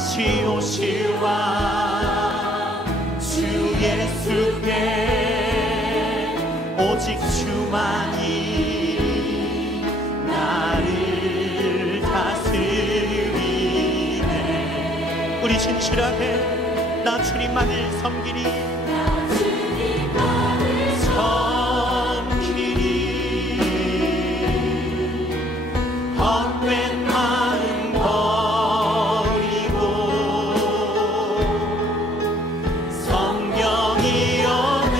다시 오실 왕 주 예수께 오직 주만이 나를 다스리네. 우리 진실하게 나 주님만을 섬기리, 헛된 마음 버리고 성령이여 내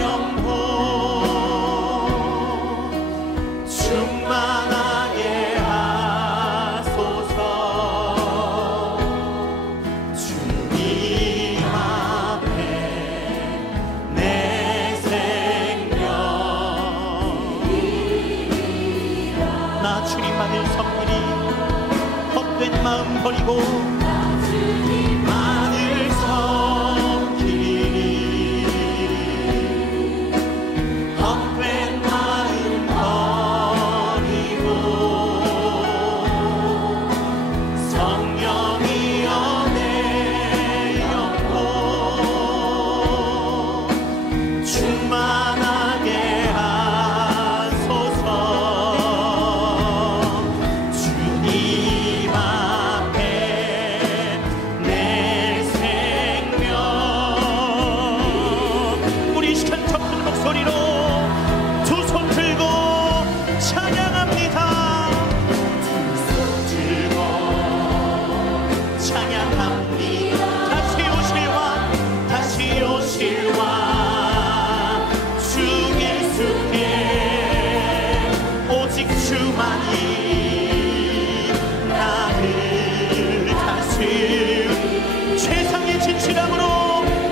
영혼 충만하게 하소서. 주님 앞에 내 생명 나 주님만을 섬기리, 헛된 마음 버리고 주님만을 섬기리. 헛된 마음 버리고 성령이여 내 영혼 충만하게 하소서. 주님 앞에 내 생명 우리 시간 덮은 목소리로 두 손 들고 찬양합니다. 두 손 들고 찬양합니다. 다시 오실 왕, 다시 오실 왕 주 예수께 오직 주만이 나를 다스리. 최상의 진실함으로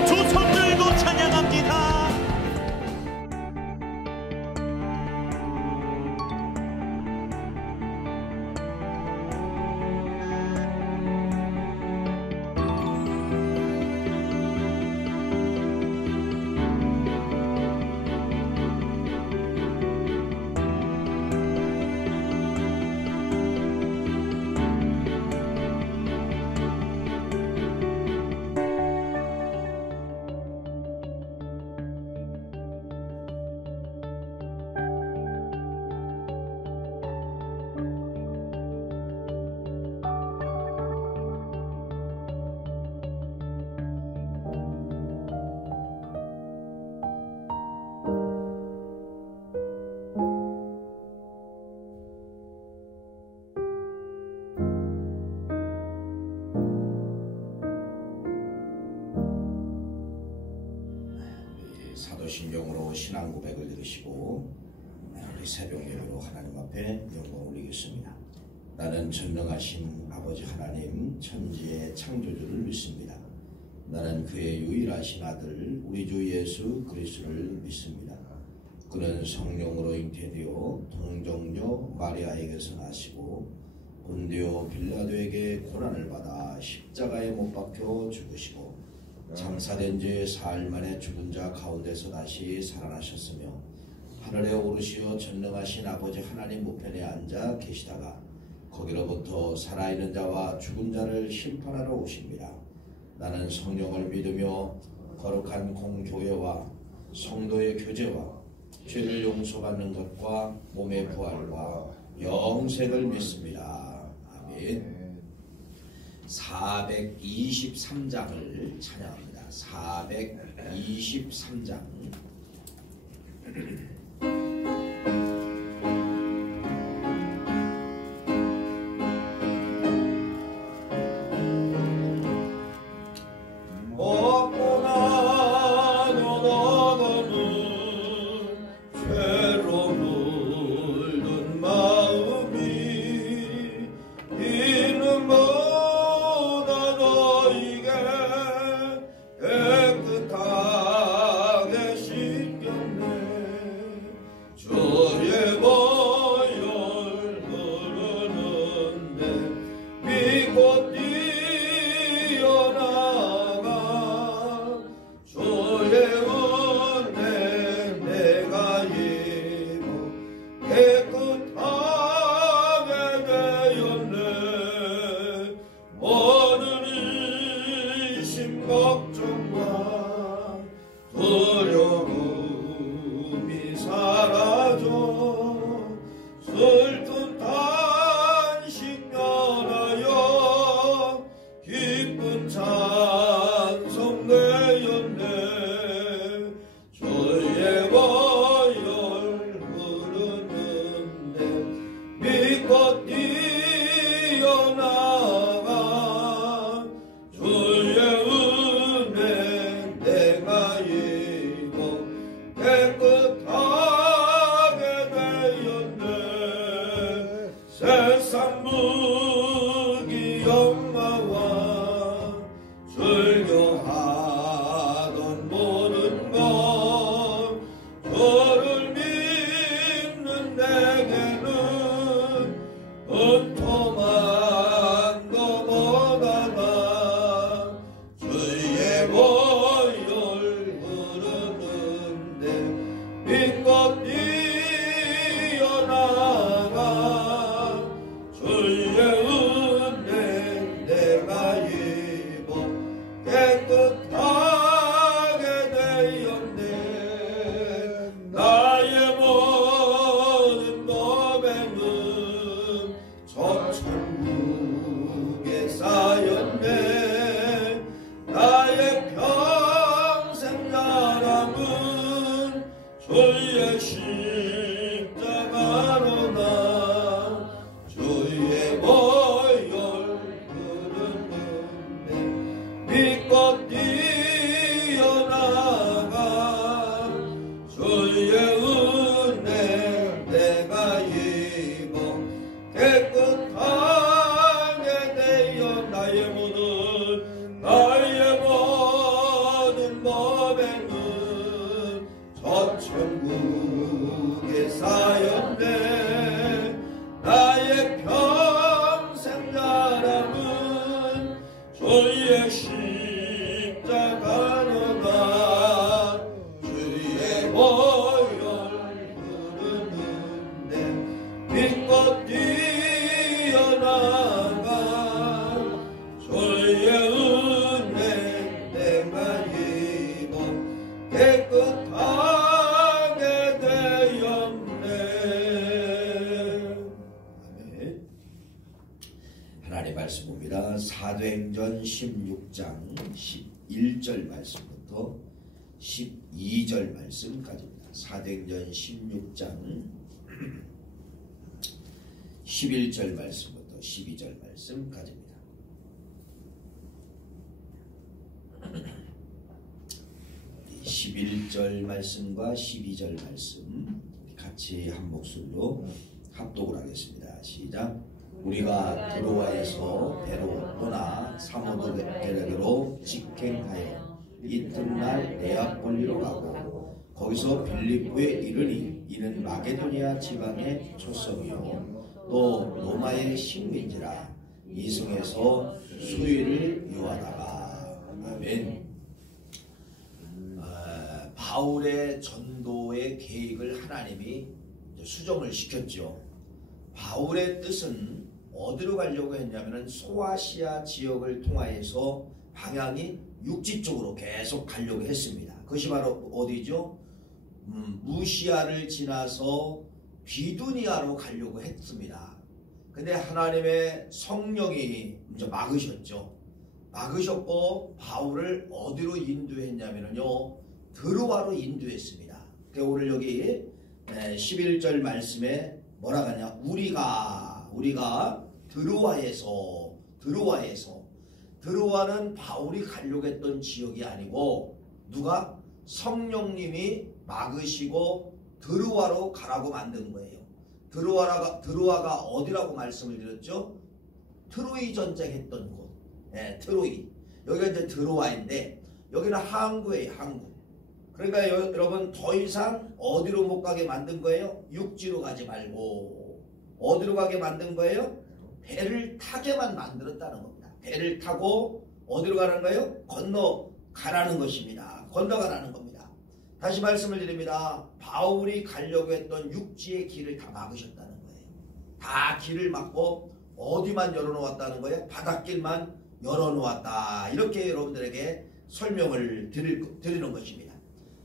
두 손 들고 찬양합니다. 사도신경으로 신앙 고백을 들으시고 우리 새벽 예배로 하나님 앞에 영광 올리겠습니다. 나는 전능하신 아버지 하나님 천지의 창조주를 믿습니다. 나는 그의 유일하신 아들 우리 주 예수 그리스도를 믿습니다. 그는 성령으로 잉태되어 동정녀 마리아에게서 나시고 본디오 빌라도에게 고난을 받아 십자가에 못 박혀 죽으시고 장사된 지 사흘 만에 죽은 자 가운데서 다시 살아나셨으며 하늘에 오르시어 전능하신 아버지 하나님 우편에 앉아 계시다가 거기로부터 살아있는 자와 죽은 자를 심판하러 오십니다. 나는 성령을 믿으며 거룩한 공교회와 성도의 교제와 죄를 용서받는 것과 몸의 부활과 영생을 믿습니다. 아멘. 423장을 찬양합니다. 423장. 깨끗하게 되었네. 주의 십자가로나 주의 보혈 흐르는데 믿고 뛰어나가 주의 은혜 내가 입어 깨끗하게 되어 나의 모든 법에는 저 천국에 쌓였네. 나의 평생 자랑은 주의 십자가로다. 주의 보혈 흐르는데 믿고 뛰어나가 주의 은혜 내가 입어 깨끗하게 되었네. 아멘. 하나님 말씀 봅니다. 사도행전 16장 11절 말씀부터 12절 말씀까지입니다. 사도행전 16장 11절 말씀부터 12절 말씀까지입니다. 이 11절 말씀과 12절 말씀 같이 한 목소리로 합독을 하겠습니다. 시작. 우리가 드로아에서 배로 떠나 사모드게라로 직행하여 이튿날 네아폴리로 가고 거기서 빌립보에 이르니 이는 마게도니아 지방의 초성이요 또 로마의 식민지라 이승에서 수위를 유하다가. 아멘. 바울의 전도의 계획을 하나님이 수정을 시켰죠. 바울의 뜻은 어디로 가려고 했냐면 소아시아 지역을 통하여서 방향이 육지 쪽으로 계속 가려고 했습니다. 그것이 바로 어디죠? 무시아를 지나서 비두니아로 가려고 했습니다. 근데 하나님의 성령이 이제 막으셨죠. 막으셨고 바울을 어디로 인도했냐면요 드로아로 인도했습니다. 그러니까 오늘 여기 11절 말씀에 뭐라 하냐, 우리가 드로아는 바울이 가려고 했던 지역이 아니고 누가? 성령님이 막으시고 드로아로 가라고 만든 거예요. 드로아가 어디라고 말씀을 드렸죠? 트로이 전쟁했던 곳. 트로이. 여기가 이제 드로아인데 여기는 항구예요, 항구. 그러니까 여러분 더 이상 어디로 못 가게 만든 거예요? 육지로 가지 말고 어디로 가게 만든 거예요? 배를 타게만 만들었다는 겁니다. 배를 타고 어디로 가는 거예요? 건너가라는 것입니다. 건너가라는 겁니다. 다시 말씀을 드립니다. 바울이 가려고 했던 육지의 길을 다 막으셨다는 거예요. 다 길을 막고 어디만 열어놓았다는 거예요? 바닷길만 열어놓았다. 이렇게 여러분들에게 설명을 드리는 것입니다.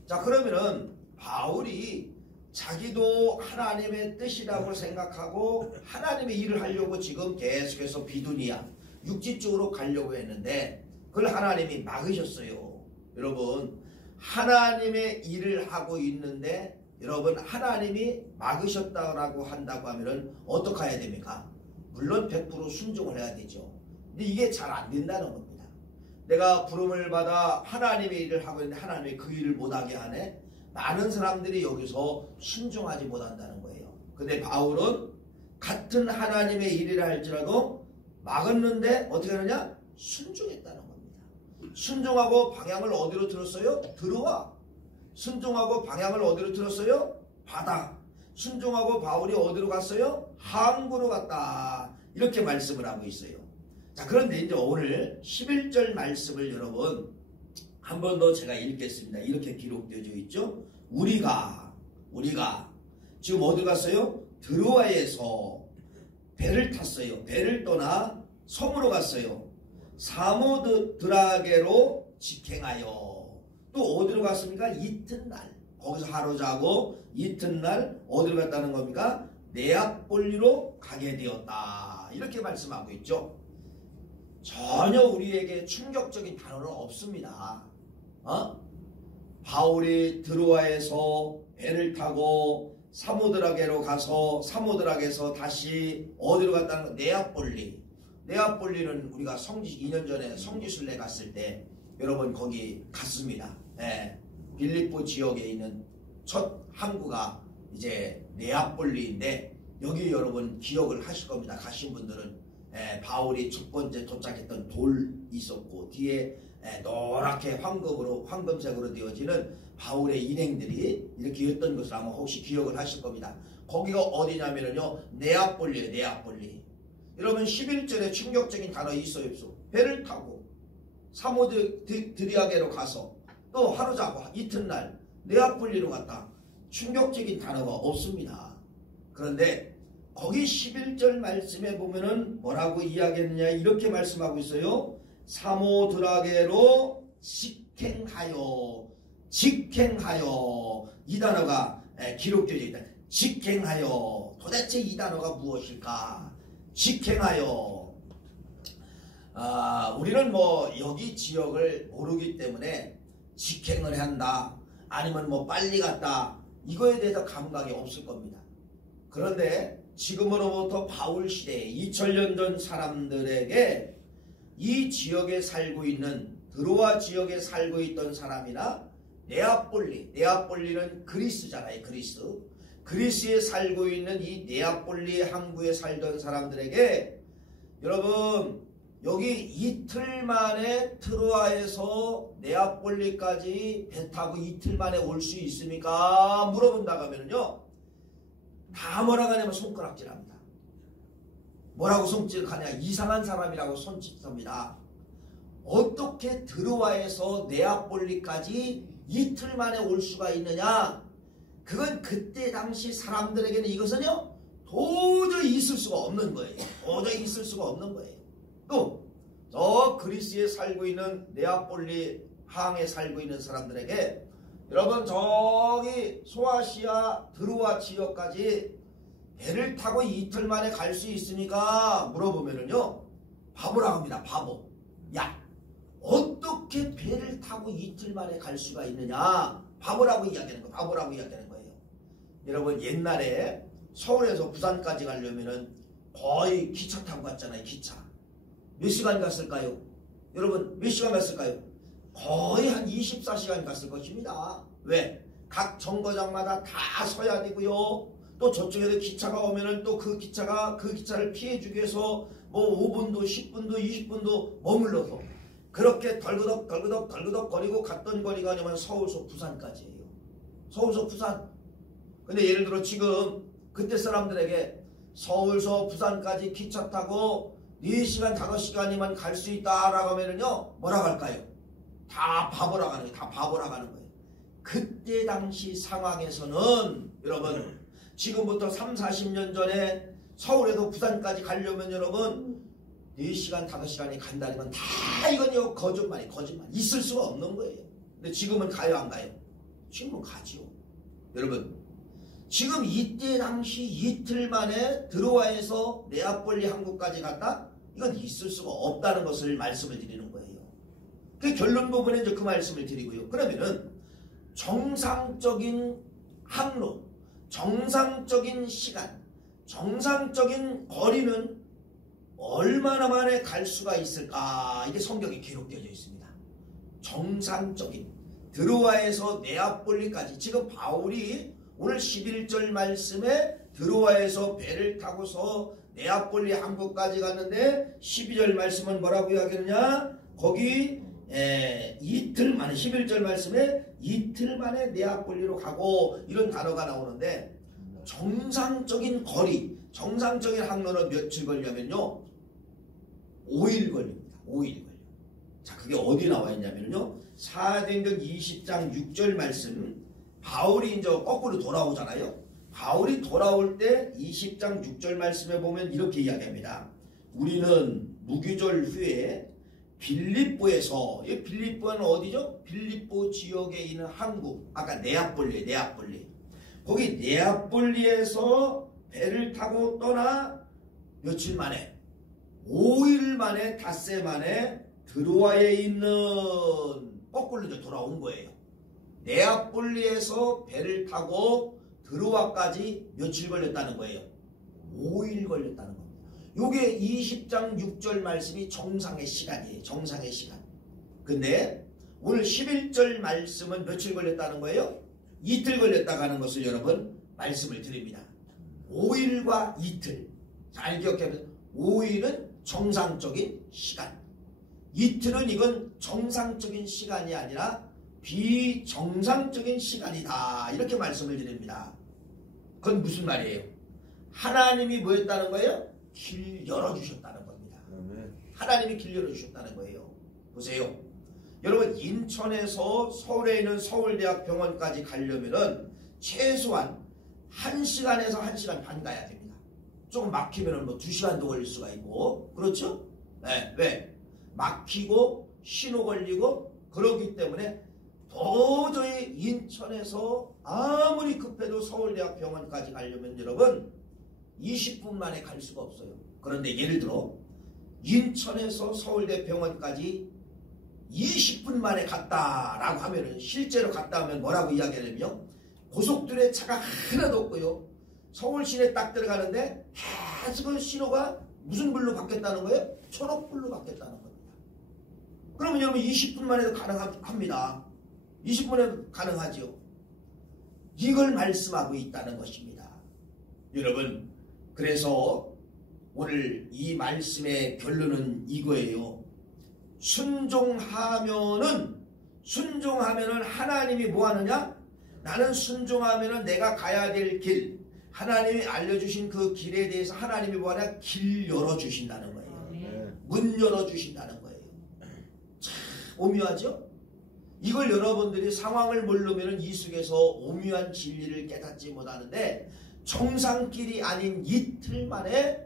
자, 그러면은 바울이 자기도 하나님의 뜻이라고 생각하고 하나님의 일을 하려고 지금 계속해서 비두니아 육지 쪽으로 가려고 했는데 그걸 하나님이 막으셨어요. 여러분 하나님의 일을 하고 있는데 여러분 하나님이 막으셨다고 한다고 하면은 어떻게 해야 됩니까? 물론 100% 순종을 해야 되죠. 근데 이게 잘 안 된다는 겁니다. 내가 부름을 받아 하나님의 일을 하고 있는데 하나님이 그 일을 못하게 하네. 많은 사람들이 여기서 순종하지 못한다는 거예요. 근데 바울은 같은 하나님의 일이라 할지라도 막았는데 어떻게 하느냐? 순종했다는 겁니다. 순종하고 방향을 어디로 틀었어요? 드로아. 순종하고 방향을 어디로 틀었어요? 바다. 순종하고 바울이 어디로 갔어요? 항구로 갔다. 이렇게 말씀을 하고 있어요. 자, 그런데 이제 오늘 11절 말씀을 여러분 한 번 더 제가 읽겠습니다. 이렇게 기록되어 있죠. 우리가 지금 어디 갔어요? 드로아에서 배를 탔어요. 배를 떠나 섬으로 갔어요. 사모드라게로 직행하여 또 어디로 갔습니까? 이튿날 거기서 하루 자고 이튿날 어디로 갔다는 겁니까? 네아폴리로 가게 되었다. 이렇게 말씀하고 있죠. 전혀 우리에게 충격적인 단어는 없습니다. 바울이 드로아에서 배를 타고 사모드라게로 가서 사모드라게에서 다시 어디로 갔다는 거? 네아폴리. 네아폴리는 우리가 2년 전에 성지순례 갔을 때 여러분 거기 갔습니다. 예, 빌립보 지역에 있는 첫 항구가 이제 네아폴리인데 여기 여러분 기억을 하실 겁니다. 가신 분들은 바울이 첫 번째 도착했던 돌 있었고 뒤에 노랗게 황금색으로 되어지는 바울의 일행들이 이렇게 였던 것을 아마 혹시 기억을 하실 겁니다. 거기가 어디냐면요 네아폴리예요. 네아폴리. 여러분 11절에 충격적인 단어 있어요 없어? 배를 타고 사모드라게로 가서 또 하루 자고 이튿날 네아폴리로 갔다. 충격적인 단어가 없습니다. 그런데 거기 11절 말씀에 보면은 뭐라고 이야기했느냐 이렇게 말씀하고 있어요. 사모드라게로 직행하여 이 단어가 기록되어 있다. 직행하여 도대체 이 단어가 무엇일까? 직행하여 우리는 뭐 여기 지역을 모르기 때문에 직행을 한다 아니면 뭐 빨리 갔다 이거에 대해서 감각이 없을 겁니다. 그런데 지금으로부터 바울 시대에 2000년 전 사람들에게 이 지역에 살고 있는 드로아 지역에 살고 있던 사람이나 네아폴리는 그리스잖아요. 그리스에 살고 있는 이 네아폴리 항구에 살던 사람들에게 여러분 여기 이틀 만에 트로아에서 네아폴리까지 배 타고 이틀 만에 올 수 있습니까? 물어본다고 하면요 다 뭐라고 하냐면 손가락질합니다. 뭐라고 손짓하냐 이상한 사람이라고 손짓합니다. 어떻게 드로아에서 네아폴리까지 이틀 만에 올 수가 있느냐? 그건 그때 당시 사람들에게는 이것은요 도저히 있을 수가 없는 거예요. 도저히 있을 수가 없는 거예요. 또 저 그리스에 살고 있는 네아폴리 항에 살고 있는 사람들에게 여러분 저기 소아시아 드로아 지역까지 배를 타고 이틀 만에 갈 수 있으니까 물어보면은요 바보라고 합니다. 바보. 야 어떻게 배를 타고 이틀 만에 갈 수가 있느냐? 바보라고 이야기하는 거예요. 바보라고 이야기하는 거예요. 여러분 옛날에 서울에서 부산까지 가려면은 거의 기차 타고 갔잖아요. 기차. 몇 시간 갔을까요? 여러분 몇 시간 갔을까요? 거의 한 24시간 갔을 것입니다. 왜? 각 정거장마다 다 서야 되고요. 또 저쪽에서 기차가 오면은 또 그 기차를 피해주기 위해서 뭐 5분도 10분도 20분도 머물러서 그렇게 덜그덕 거리고 갔던 거리가 아니면 서울서 부산까지예요. 서울서 부산. 근데 예를 들어 지금 그때 사람들에게 서울서 부산까지 기차 타고 4시간 5시간이면 갈 수 있다라고 하면은요 뭐라고 할까요? 다 바보라고 하는 거예요. 다 바보라고 하는 거예요. 그때 당시 상황에서는 여러분 지금부터 30-40년 전에 서울에서 부산까지 가려면 여러분 4시간 5시간이 간다는 건 다 이건요 거짓말 있을 수가 없는 거예요. 근데 지금은 가요 안 가요? 지금은 가지요. 여러분 지금 이때 당시 이틀 만에 드로아에서 네아폴리 항구까지 갔다? 이건 있을 수가 없다는 것을 말씀을 드리는 거예요. 그 결론 부분에 이제 그 말씀을 드리고요. 그러면은 정상적인 항로, 정상적인 시간, 정상적인 거리는 얼마나 만에 갈 수가 있을까? 이게 성경에 기록되어 있습니다. 정상적인 드로아에서 네아폴리까지 지금 바울이 오늘 11절 말씀에 드로아에서 배를 타고서 네아폴리 항구까지 갔는데 12절 말씀은 뭐라고 이야기하느냐? 거기 이틀 만에 11절 말씀에 이틀 만에 네아폴리로 가고 이런 단어가 나오는데 정상적인 거리, 정상적인 항로는 며칠 걸려면요 5일 걸립니다. 5일 걸려. 자, 그게 어디 나와 있냐면요 사도행전 20장 6절 말씀 바울이 이제 거꾸로 돌아오잖아요. 바울이 돌아올 때 20장 6절 말씀에 보면 이렇게 이야기합니다. 우리는 무교절 후에 빌립보에서, 이 빌립보는 어디죠? 빌립보 지역에 있는 항구, 아까 네아폴리. 거기 네아폴리에서 배를 타고 떠나 며칠 만에 5일 만에 닷새 만에 드로아에 있는 거꾸로 이제 돌아온 거예요. 네아폴리에서 배를 타고 드로아까지 며칠 걸렸다는 거예요? 5일 걸렸다는 겁니다. 요게 20장 6절 말씀이 정상의 시간이에요. 정상의 시간. 근데 오늘 11절 말씀은 며칠 걸렸다는 거예요? 이틀 걸렸다고 하는 것을 여러분 말씀을 드립니다. 5일과 이틀. 잘 기억해보세요. 5일은 정상적인 시간. 이틀은 이건 정상적인 시간이 아니라 비정상적인 시간이다. 이렇게 말씀을 드립니다. 그건 무슨 말이에요? 하나님이 뭐 했다는 거예요? 길 열어주셨다는 겁니다. 하나님이 길 열어주셨다는 거예요. 보세요. 여러분 인천에서 서울에 있는 서울대학병원까지 가려면은 최소한 1시간에서 1시간 반 가야 됩니다. 조금 막히면은 뭐 2시간도 걸릴 수가 있고 그렇죠? 네, 왜? 막히고 신호 걸리고 그러기 때문에 도저히 인천에서 아무리 급해도 서울대학병원까지 가려면 여러분 20분 만에 갈 수가 없어요. 그런데 예를 들어 인천에서 서울대병원까지 20분 만에 갔다라고 하면은 실제로 갔다 하면 뭐라고 이야기하냐면요. 고속도로에 차가 하나도 없고요. 서울 시내 딱 들어가는데 계속 신호가 무슨 불로 바뀌었다는 거예요? 초록불로 바뀌었다는 겁니다. 그러면 여러분 20분 만에도 가능합니다. 20분에도 가능하죠. 이걸 말씀하고 있다는 것입니다. 여러분 그래서 오늘 이 말씀의 결론은 이거예요. 순종하면은 하나님이 뭐 하느냐? 나는 순종하면은 내가 가야 될 길, 하나님이 알려주신 그 길에 대해서 하나님이 뭐 하냐? 길 열어주신다는 거예요. 문 열어주신다는 거예요. 참 오묘하죠? 이걸 여러분들이 상황을 모르면은 이 속에서 오묘한 진리를 깨닫지 못하는데 정상길이 아닌 이틀 만에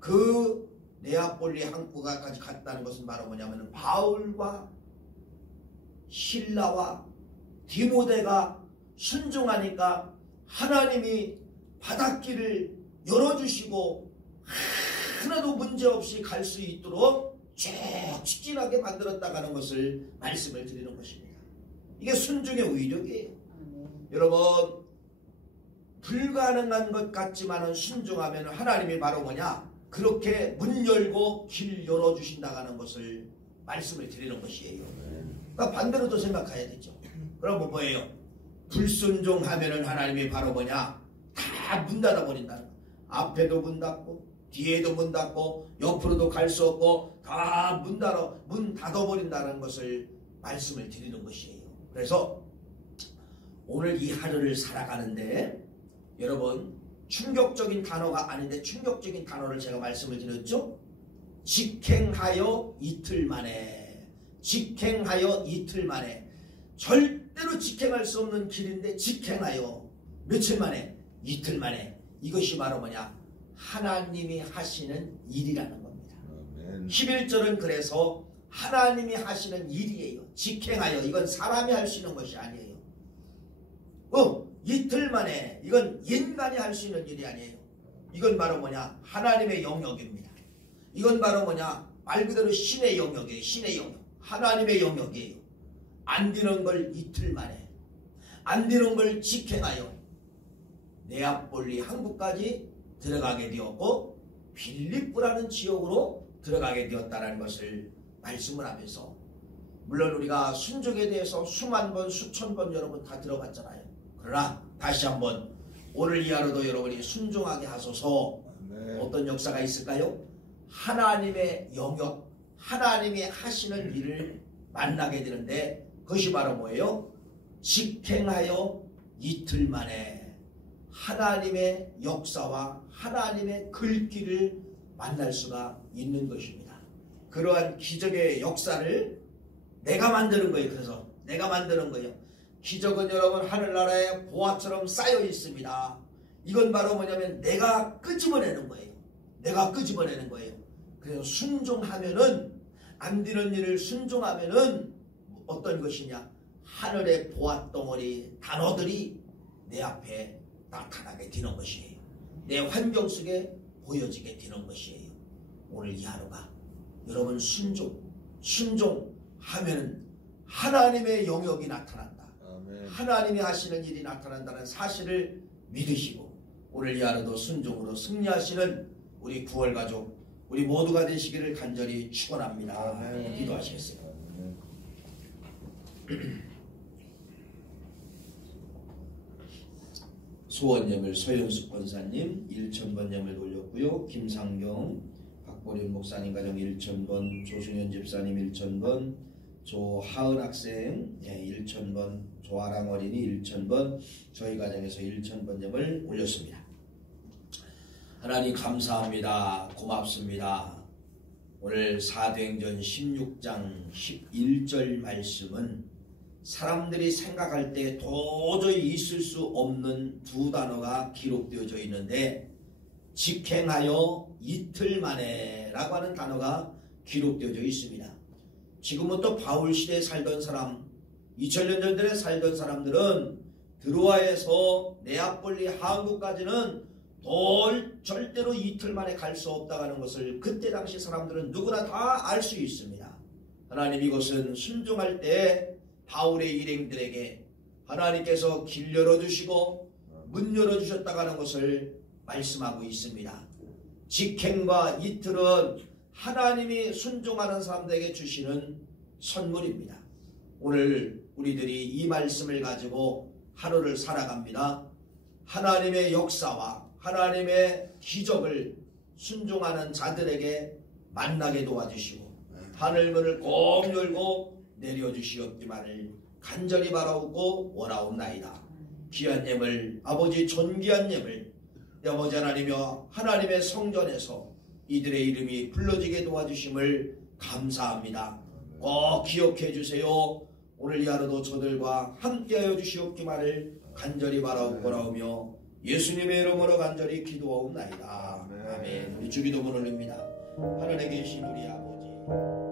그 네아폴리 항구까지 갔다는 것은 바로 뭐냐면 바울과 실라와 디모데가 순종하니까 하나님이 바닷길을 열어주시고 하나도 문제없이 갈 수 있도록 쭉 직진하게 만들었다고 하는 것을 말씀을 드리는 것입니다. 이게 순종의 위력이에요. 여러분 불가능한 것 같지만은 순종하면 하나님이 바로 뭐냐? 그렇게 문 열고 길 열어주신다고 하는 것을 말씀을 드리는 것이에요. 그러니까 반대로도 생각해야 되죠. 그럼 뭐예요? 불순종하면은 하나님이 바로 뭐냐? 다 문 닫아버린다는 거. 앞에도 문 닫고 뒤에도 문 닫고 옆으로도 갈 수 없고 다 문 닫아버린다는 것을 말씀을 드리는 것이에요. 그래서 오늘 이 하루를 살아가는데 여러분 충격적인 단어가 아닌데 충격적인 단어를 제가 말씀을 드렸죠. 직행하여 이틀 만에, 직행하여 이틀 만에, 절대로 직행할 수 없는 길인데 직행하여 며칠 만에, 이틀 만에. 이것이 바로 뭐냐? 하나님이 하시는 일이라는 겁니다. 11절은 그래서 하나님이 하시는 일이에요. 직행하여. 이건 사람이 할 수 있는 것이 아니에요. 이틀 만에. 이건 인간이 할 수 있는 일이 아니에요. 이건 바로 뭐냐? 하나님의 영역입니다. 이건 바로 뭐냐? 말 그대로 신의 영역이에요. 신의 영역. 하나님의 영역이에요. 안 되는 걸 이틀 만에, 안 되는 걸 직행하여 네아폴리 항구까지 들어가게 되었고 빌립보라는 지역으로 들어가게 되었다는 것을 말씀을 하면서, 물론 우리가 순종에 대해서 수만 번 수천 번 여러분 다 들어봤잖아요. 그러나 다시 한번 오늘 이 하루도 여러분이 순종하게 하소서. 어떤 역사가 있을까요? 하나님의 영역, 하나님이 하시는 일을 만나게 되는데 그것이 바로 뭐예요? 직행하여 이틀 만에 하나님의 역사와 하나님의 글귀를 만날 수가 있는 것입니다. 그러한 기적의 역사를 내가 만드는 거예요. 그래서 내가 만드는 거예요. 기적은 여러분 하늘나라에 보화처럼 쌓여 있습니다. 이건 바로 뭐냐면 내가 끄집어내는 거예요. 내가 끄집어내는 거예요. 그래서 순종하면은, 안 되는 일을 순종하면은 어떤 것이냐? 하늘의 보화덩어리 단어들이 내 앞에 나타나게 되는 것이에요. 내 환경 속에 보여지게 되는 것이에요. 오늘 이 하루가 여러분 순종하면 하나님의 영역이 나타난다. 하나님이 하시는 일이 나타난다는 사실을 믿으시고 오늘 이 하루도 순종으로 승리하시는 우리 9월 가족 우리 모두가 되시기를 간절히 축원합니다. 기도하시겠습니다. 소원예물 서윤숙 권사님 1,000번 예물 돌렸고요. 김상경 박보림 목사님 가정 1,000번, 조승현 집사님 1,000번, 조하은 학생 1,000번, 조아랑 어린이 1,000번, 저희 가정에서 1,000번 예물 올렸습니다. 하나님 감사합니다. 고맙습니다. 오늘 사도행전 16장 11절 말씀은 사람들이 생각할 때 도저히 있을 수 없는 두 단어가 기록되어져 있는데 직행하여 이틀 만에 라고 하는 단어가 기록되어져 있습니다. 지금은 또 바울 시대에 살던 사람 2000년 전에 살던 사람들은 드로아에서 네아폴리 한국까지는 절대로 이틀 만에 갈 수 없다고 하는 것을 그때 당시 사람들은 누구나 다 알 수 있습니다. 하나님 이것은 순종할 때 바울의 일행들에게 하나님께서 길 열어주시고 문 열어주셨다고 하는 것을 말씀하고 있습니다. 직행과 이틀은 하나님이 순종하는 사람들에게 주시는 선물입니다. 오늘 우리들이 이 말씀을 가지고 하루를 살아갑니다. 하나님의 역사와 하나님의 기적을 순종하는 자들에게 만나게 도와주시고 하늘문을 꼭 열고 내려주시옵기만을 간절히 바라옵고 원하옵나이다. 귀한 예물 아버지 존귀한 예물 아버지 하나님이여 하나님의 성전에서 이들의 이름이 불러지게 도와주심을 감사합니다. 꼭 기억해 주세요. 오늘 이 하루도 저들과 함께하여 주시옵기만을 간절히 바라옵고나오며 예수님의 이름으로 간절히 기도하옵나이다. 아멘. 우리 주기도문 올립니다. 하늘에 계신 우리 아버지